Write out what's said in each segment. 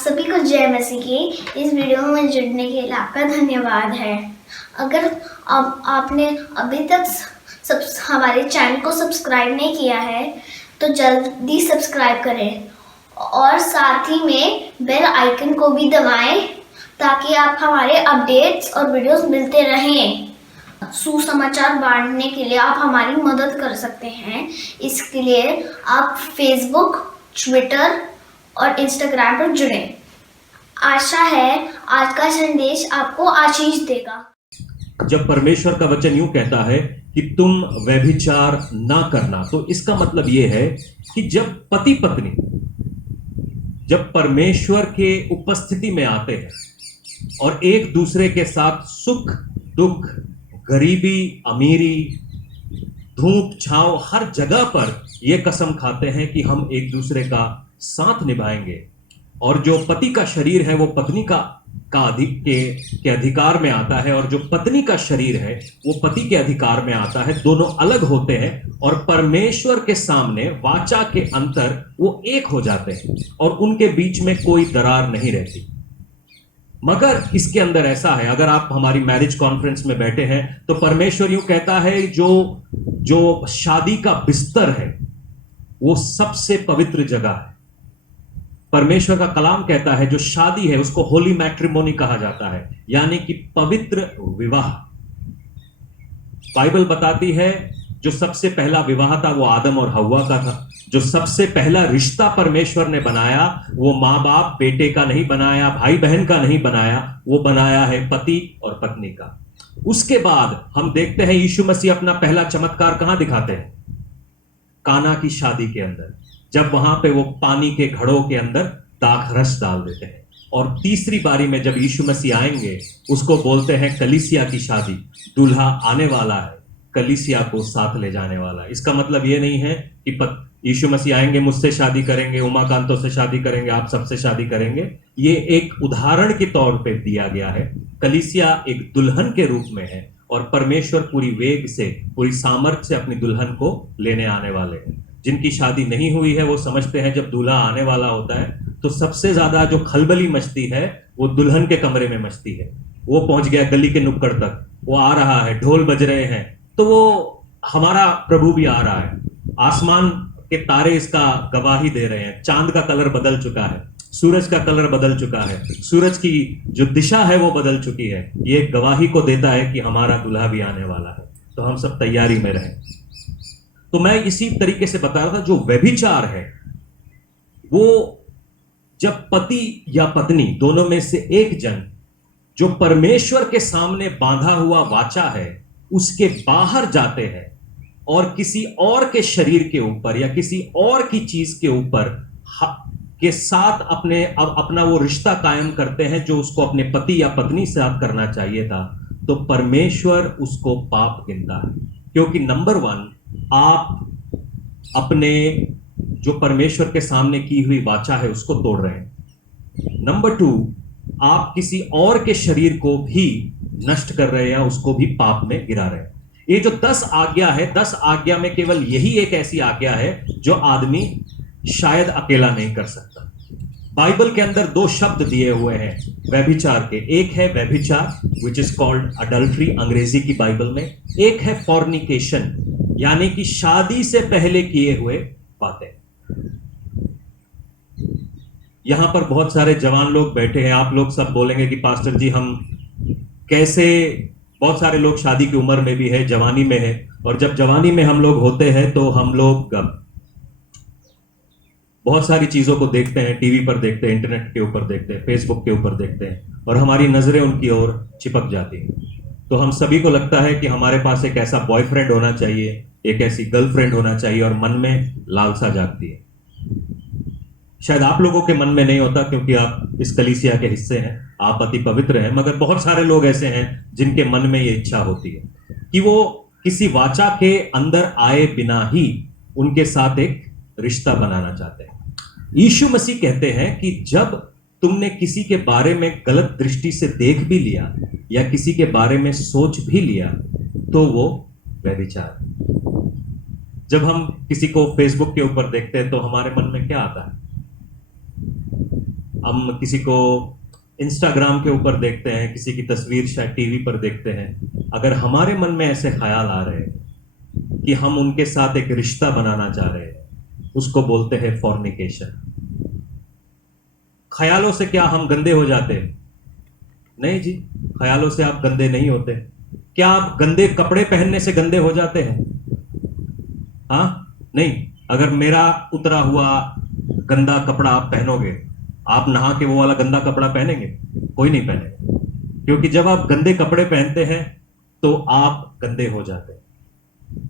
सभी को जय मसीह की। इस वीडियो में जुड़ने के लिए आपका धन्यवाद है। अगर आपने अभी तक हमारे चैनल को सब्सक्राइब नहीं किया है तो जल्दी सब्सक्राइब करें और साथ ही में बेल आइकन को भी दबाएं ताकि आप हमारे अपडेट्स और वीडियोस मिलते रहें। सुसमाचार बांटने के लिए आप हमारी मदद कर सकते हैं। इसके लिए आप फेसबुक, ट्विटर और इंस्टाग्राम पर जुड़ें। आशा है आज का संदेश आपको आशीष देगा। जब परमेश्वर का वचन यूं कहता है कि तुम व्यभिचार ना करना, तो इसका मतलब यह है कि जब पति पत्नी जब परमेश्वर के उपस्थिति में आते हैं और एक दूसरे के साथ सुख दुख, गरीबी अमीरी, धूप छांव, हर जगह पर यह कसम खाते हैं कि हम एक दूसरे का साथ निभाएंगे, और जो पति का शरीर है वो पत्नी का अधिकार में आता है, और जो पत्नी का शरीर है वो पति के अधिकार में आता है। दोनों अलग होते हैं और परमेश्वर के सामने वाचा के अंतर वो एक हो जाते हैं और उनके बीच में कोई दरार नहीं रहती। मगर इसके अंदर ऐसा है, अगर आप हमारी मैरिज कॉन्फ्रेंस में बैठे हैं तो परमेश्वर यूं कहता है जो शादी का बिस्तर है वो सबसे पवित्र जगह है। परमेश्वर का कलाम कहता है जो शादी है उसको होली मैट्रिमोनी कहा जाता है, यानी कि पवित्र विवाह। बाइबल बताती है जो सबसे पहला विवाह था वो आदम और हव्वा का था। जो सबसे पहला रिश्ता परमेश्वर ने बनाया वो माँ बाप बेटे का नहीं बनाया, भाई बहन का नहीं बनाया, वो बनाया है पति और पत्नी का। उसके बाद हम देखते हैं यीशु मसीह अपना पहला चमत्कार कहां दिखाते हैं? काना की शादी के अंदर, जब वहां पे वो पानी के घड़ों के अंदर दाख रस डाल देते हैं। और तीसरी बारी में जब यीशु मसीह आएंगे उसको बोलते हैं कलीसिया की शादी, दूल्हा आने वाला है, कलीसिया को साथ ले जाने वाला है। इसका मतलब ये नहीं है कि यीशु मसीह आएंगे मुझसे शादी करेंगे, उमाकांतों से शादी करेंगे, आप सबसे शादी करेंगे। ये एक उदाहरण के तौर पे दिया गया है। कलीसिया एक दुल्हन के रूप में है और परमेश्वर पूरी वेग से, पूरी सामर्थ्य से अपनी दुल्हन को लेने आने वाले हैं। जिनकी शादी नहीं हुई है वो समझते हैं जब दूल्हा आने वाला होता है तो सबसे ज्यादा जो खलबली मचती है वो दुल्हन के कमरे में मचती है। वो पहुंच गया गली के नुक्कड़ तक, वो आ रहा है, ढोल बज रहे हैं, तो वो हमारा प्रभु भी आ रहा है। आसमान के तारे इसका गवाही दे रहे हैं। चांद का कलर बदल चुका है, सूरज का कलर बदल चुका है, सूरज की जो दिशा है वो बदल चुकी है। ये गवाही को देता है कि हमारा दूल्हा भी आने वाला है, तो हम सब तैयारी में रहें। तो मैं इसी तरीके से बता रहा था, जो व्यभिचार है वो जब पति या पत्नी दोनों में से एक जन जो परमेश्वर के सामने बांधा हुआ वाचा है उसके बाहर जाते हैं और किसी और के शरीर के ऊपर या किसी और की चीज के ऊपर के साथ अपना वो रिश्ता कायम करते हैं जो उसको अपने पति या पत्नी से साथ करना चाहिए था, तो परमेश्वर उसको पाप गिनता है। क्योंकि नंबर 1, आप अपने जो परमेश्वर के सामने की हुई वाचा है उसको तोड़ रहे हैं। नंबर 2, आप किसी और के शरीर को भी नष्ट कर रहे हैं, उसको भी पाप में गिरा रहे हैं। ये जो 10 आज्ञा है, 10 आज्ञा में केवल यही एक ऐसी आज्ञा है जो आदमी शायद अकेला नहीं कर सकता। बाइबल के अंदर 2 शब्द दिए हुए हैं व्यभिचार के। एक है व्यभिचार विच इज कॉल्ड अडल्ट्री अंग्रेजी की बाइबल में, एक है फॉर्निकेशन यानी कि शादी से पहले किए हुए बातें। यहां पर बहुत सारे जवान लोग बैठे हैं, आप लोग सब बोलेंगे कि पास्टर जी हम कैसे, बहुत सारे लोग शादी की उम्र में भी है, जवानी में है, और जब जवानी में हम लोग होते हैं तो हम लोग बहुत सारी चीजों को देखते हैं, टीवी पर देखते हैं, इंटरनेट के ऊपर देखते हैं, फेसबुक के ऊपर देखते हैं, और हमारी नजरें उनकी ओर चिपक जाती हैं। तो हम सभी को लगता है कि हमारे पास एक ऐसा बॉयफ्रेंड होना चाहिए, एक ऐसी गर्लफ्रेंड होना चाहिए, और मन में लालसा जागती है। शायद आप लोगों के मन में नहीं होता क्योंकि आप इस कलीसिया के हिस्से हैं, आप अति पवित्र हैं, मगर बहुत सारे लोग ऐसे हैं जिनके मन में ये इच्छा होती है कि वो किसी वाचा के अंदर आए बिना ही उनके साथ एक रिश्ता बनाना चाहते हैं। यीशु मसीह कहते हैं कि जब तुमने किसी के बारे में गलत दृष्टि से देख भी लिया या किसी के बारे में सोच भी लिया तो वो व्यभिचार। जब हम किसी को फेसबुक के ऊपर देखते हैं तो हमारे मन में क्या आता है? हम किसी को इंस्टाग्राम के ऊपर देखते हैं, किसी की तस्वीर शायद टीवी पर देखते हैं, अगर हमारे मन में ऐसे ख्याल आ रहे हैं कि हम उनके साथ एक रिश्ता बनाना चाह रहे हैं, उसको बोलते हैं फॉर्निकेशन। ख्यालों से क्या हम गंदे हो जाते हैं? नहीं जी, ख्यालों से आप गंदे नहीं होते। क्या आप गंदे कपड़े पहनने से गंदे हो जाते हैं? हाँ, नहीं। अगर मेरा उतरा हुआ गंदा कपड़ा आप पहनोगे, आप नहा के वो वाला गंदा कपड़ा पहनेंगे? कोई नहीं पहनेगा, क्योंकि जब आप गंदे कपड़े पहनते हैं तो आप गंदे हो जाते हैं।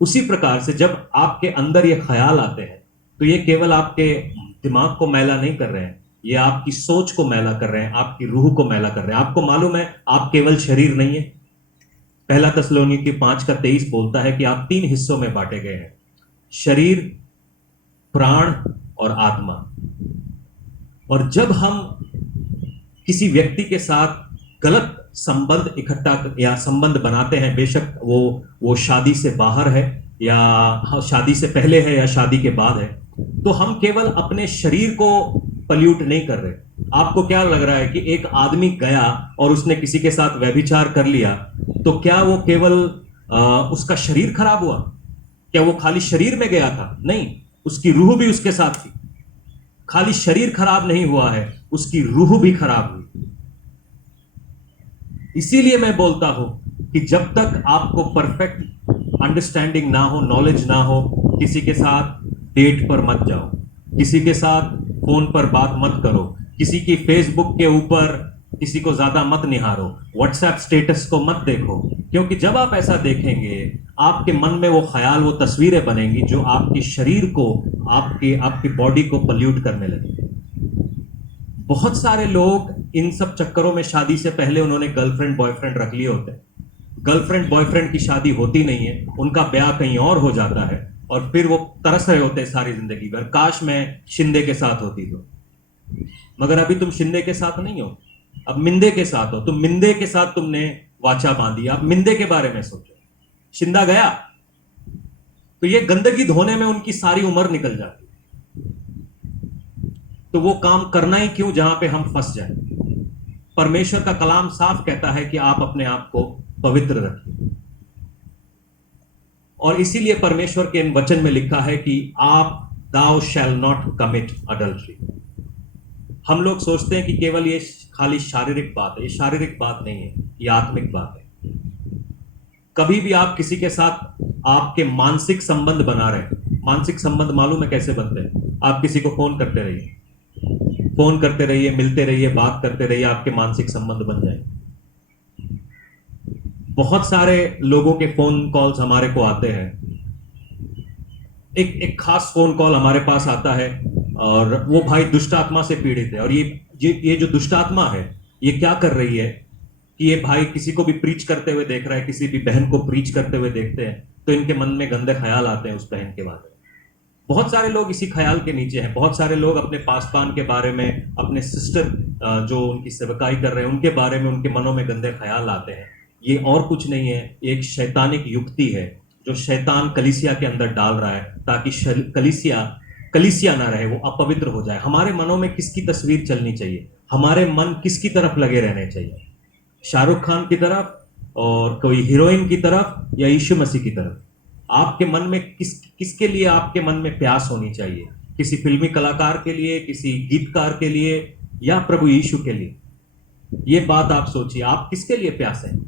उसी प्रकार से जब आपके अंदर ये ख्याल आते हैं तो ये केवल आपके दिमाग को मैला नहीं कर रहे हैं, ये आपकी सोच को मैला कर रहे हैं, आपकी रूह को मैला कर रहे हैं। आपको मालूम है आप केवल शरीर नहीं है। पहला तस्सलोनिकी 5:23 बोलता है कि आप 3 हिस्सों में बांटे गए हैं, शरीर, प्राण और आत्मा। और जब हम किसी व्यक्ति के साथ गलत संबंध इकट्ठा या संबंध बनाते हैं, बेशक वो शादी से बाहर है या शादी से पहले है या शादी के बाद है, तो हम केवल अपने शरीर को पल्यूट नहीं कर रहे। आपको क्या लग रहा है कि एक आदमी गया और उसने किसी के साथ व्यभिचार कर लिया, तो क्या वो केवल उसका शरीर खराब हुआ? क्या वो खाली शरीर में गया था? नहीं, उसकी रूह भी उसके साथ थी। खाली शरीर खराब नहीं हुआ है, उसकी रूह भी खराब हुई। इसीलिए मैं बोलता हूं कि जब तक आपको परफेक्ट अंडरस्टैंडिंग ना हो, नॉलेज ना हो, किसी के साथ डेट पर मत जाओ, किसी के साथ फोन पर बात मत करो, किसी की फेसबुक के ऊपर किसी को ज्यादा मत निहारो, व्हाट्सएप स्टेटस को मत देखो, क्योंकि जब आप ऐसा देखेंगे आपके मन में वो ख्याल, वो तस्वीरें बनेंगी जो आपके शरीर को, आपकी बॉडी को पल्यूट करने लगेंगे। बहुत सारे लोग इन सब चक्करों में शादी से पहले उन्होंने गर्लफ्रेंड बॉयफ्रेंड रख लिए होते हैं। गर्लफ्रेंड बॉयफ्रेंड की शादी होती नहीं है, उनका ब्याह कहीं और हो जाता है और फिर वो तरस रहे होते हैं सारी जिंदगी भर, काश मैं शिंदे के साथ होती तो। मगर अभी तुम शिंदे के साथ नहीं हो, अब मिंदे के साथ हो। तुम मिंदे के साथ तुमने वाचा बांधी, अब मिंदे के बारे में सोचो। शिंदा गया तो ये गंदगी धोने में उनकी सारी उम्र निकल जाती, तो वो काम करना ही क्यों जहां पे हम फंस जाए। परमेश्वर का कलाम साफ कहता है कि आप अपने आप को पवित्र रखिए, और इसीलिए परमेश्वर के इन वचन में लिखा है कि आप thou shall not commit adultery। हम लोग सोचते हैं कि केवल ये खाली शारीरिक बात है, ये शारीरिक बात नहीं है, ये आत्मिक बात है। कभी भी आप किसी के साथ आपके मानसिक संबंध बना रहे हैं, मानसिक संबंध मालूम है कैसे बनते हैं? आप किसी को फोन करते रहिए, फोन करते रहिए, मिलते रहिए, बात करते रहिए, आपके मानसिक संबंध बन जाएंगे। बहुत सारे लोगों के फोन कॉल्स हमारे को आते हैं। एक खास फोन कॉल हमारे पास आता है और वो भाई दुष्ट आत्मा से पीड़ित है, और ये जो दुष्ट आत्मा है ये क्या कर रही है कि ये भाई किसी को भी प्रीच करते हुए देख रहा है, किसी भी बहन को प्रीच करते हुए देखते हैं तो इनके मन में गंदे ख्याल आते हैं उस बहन के बारे में। बहुत सारे लोग इसी ख्याल के नीचे हैं। बहुत सारे लोग अपने पासपान के बारे में, अपने सिस्टर जो उनकी सेवकाई कर रहे हैं उनके बारे में उनके मनों में गंदे ख्याल आते हैं। ये और कुछ नहीं है, एक शैतानिक युक्ति है जो शैतान कलीसिया के अंदर डाल रहा है ताकि कलीसिया ना रहे, वो अपवित्र हो जाए। हमारे मनों में किसकी तस्वीर चलनी चाहिए? हमारे मन किसकी तरफ लगे रहने चाहिए? शाहरुख खान की तरफ, और कोई हीरोइन की तरफ, या यीशु मसीह की तरफ? आपके मन में किसके लिए आपके मन में प्यास होनी चाहिए? किसी फिल्मी कलाकार के लिए, किसी गीतकार के लिए, या प्रभु यीशु के लिए? ये बात आप सोचिए, आप किसके लिए प्यास है?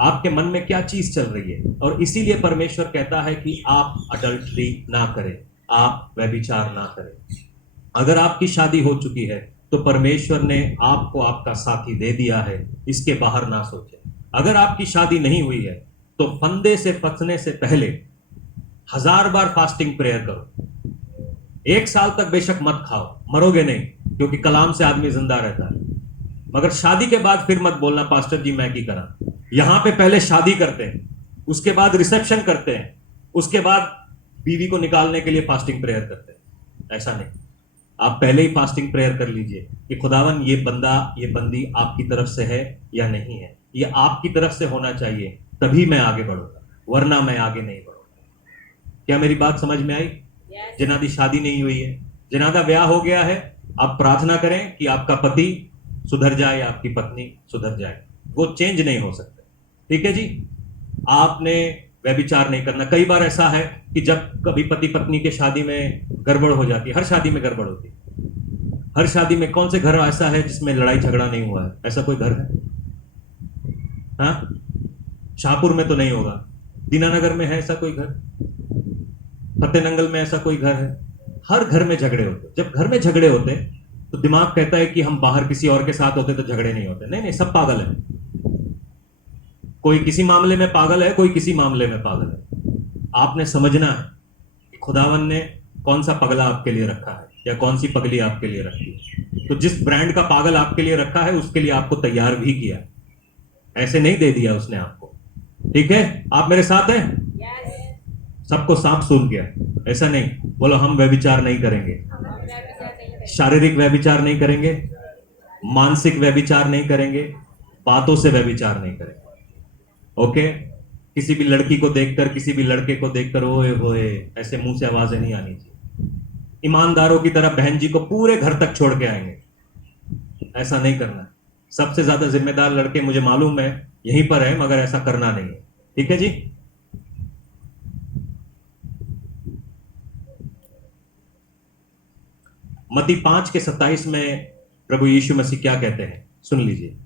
आपके मन में क्या चीज चल रही है? और इसीलिए परमेश्वर कहता है कि आप अडल्टरी ना करें, आप व्यभिचार ना करें। अगर आपकी शादी हो चुकी है तो परमेश्वर ने आपको आपका साथी दे दिया है, इसके बाहर ना सोचें। अगर आपकी शादी नहीं हुई है तो फंदे से फंसने से पहले 1000 बार फास्टिंग प्रेयर करो। 1 साल तक बेशक मत खाओ, मरोगे नहीं, क्योंकि कलाम से आदमी जिंदा रहता है। मगर शादी के बाद फिर मत बोलना पास्टर जी मैं की करा। यहां पे पहले शादी करते हैं, उसके बाद रिसेप्शन करते हैं, उसके बाद बीवी को निकालने के लिए फास्टिंग प्रेयर करते हैं। ऐसा नहीं, आप पहले ही फास्टिंग प्रेयर कर लीजिए कि खुदावन ये बंदा, ये बंदी आपकी तरफ से है या नहीं है। ये आपकी तरफ से होना चाहिए, तभी मैं आगे बढ़ूंगा, वरना मैं आगे नहीं बढ़ूंगा। क्या मेरी बात समझ में आई? जिन्हां दी शादी नहीं हुई है, जिन्हां दा ब्याह हो गया है, आप प्रार्थना करें कि आपका पति सुधर जाए, आपकी पत्नी सुधर जाए, वो चेंज नहीं हो सकते। ठीक है जी। आपने व्यभिचार नहीं करना। कई बार ऐसा है कि जब कभी पति पत्नी के शादी में गड़बड़ हो जाती है, हर शादी में गड़बड़ होती है, हर शादी में। कौन से घर ऐसा है जिसमें लड़ाई झगड़ा नहीं हुआ है? ऐसा कोई घर है? हाँ, शाहपुर में तो नहीं होगा, दीनानगर में है ऐसा कोई घर, फतेहनंगल में ऐसा कोई घर है? हर घर में झगड़े होते। जब घर में झगड़े होते तो दिमाग कहता है कि हम बाहर किसी और के साथ होते तो झगड़े नहीं होते। नहीं नहीं, सब पागल है। कोई किसी मामले में पागल है, कोई किसी मामले में पागल है। आपने समझना है कि खुदावन ने कौन सा पगला आपके लिए रखा है या कौन सी पगली आपके लिए रखी है। तो जिस ब्रांड का पागल आपके लिए रखा है उसके लिए आपको तैयार भी किया, ऐसे नहीं दे दिया उसने आपको। ठीक है, आप मेरे साथ हैं? सबको सांप सूंघ गया, ऐसा नहीं। बोलो, हम व्यभिचार नहीं करेंगे, शारीरिक व्यभिचार नहीं करेंगे, मानसिक व्यभिचार नहीं करेंगे, बातों से व्यभिचार नहीं करेंगे। ओके? किसी भी लड़की को देखकर, किसी भी लड़के को देखकर ओए होए ऐसे मुंह से आवाजें नहीं आनी चाहिए। ईमानदारों की तरह बहन जी को पूरे घर तक छोड़ के आएंगे, ऐसा नहीं करना। सबसे ज्यादा जिम्मेदार लड़के मुझे मालूम है यहीं पर है, मगर ऐसा करना नहीं है। ठीक है जी। मत्ती 5:27 में प्रभु यीशु मसीह क्या कहते हैं, सुन लीजिए।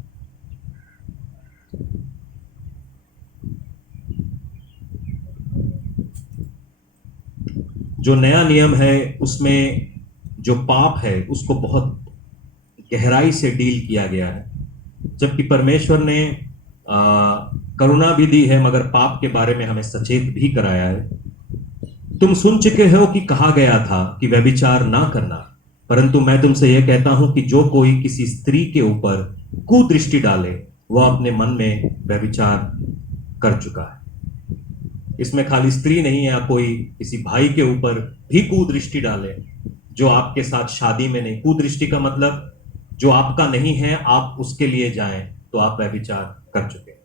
जो नया नियम है उसमें जो पाप है उसको बहुत गहराई से डील किया गया है, जबकि परमेश्वर ने करुणा भी दी है, मगर पाप के बारे में हमें सचेत भी कराया है। तुम सुन चुके हो कि कहा गया था कि व्यभिचार ना करना, परंतु मैं तुमसे यह कहता हूं कि जो कोई किसी स्त्री के ऊपर कुदृष्टि डाले वह अपने मन में व्यभिचार कर चुका है। इसमें खाली स्त्री नहीं है, या कोई किसी भाई के ऊपर भी कुदृष्टि डाले जो आपके साथ शादी में नहीं। कुदृष्टि का मतलब जो आपका नहीं है आप उसके लिए जाएं तो आप व्यभिचार कर चुके हैं।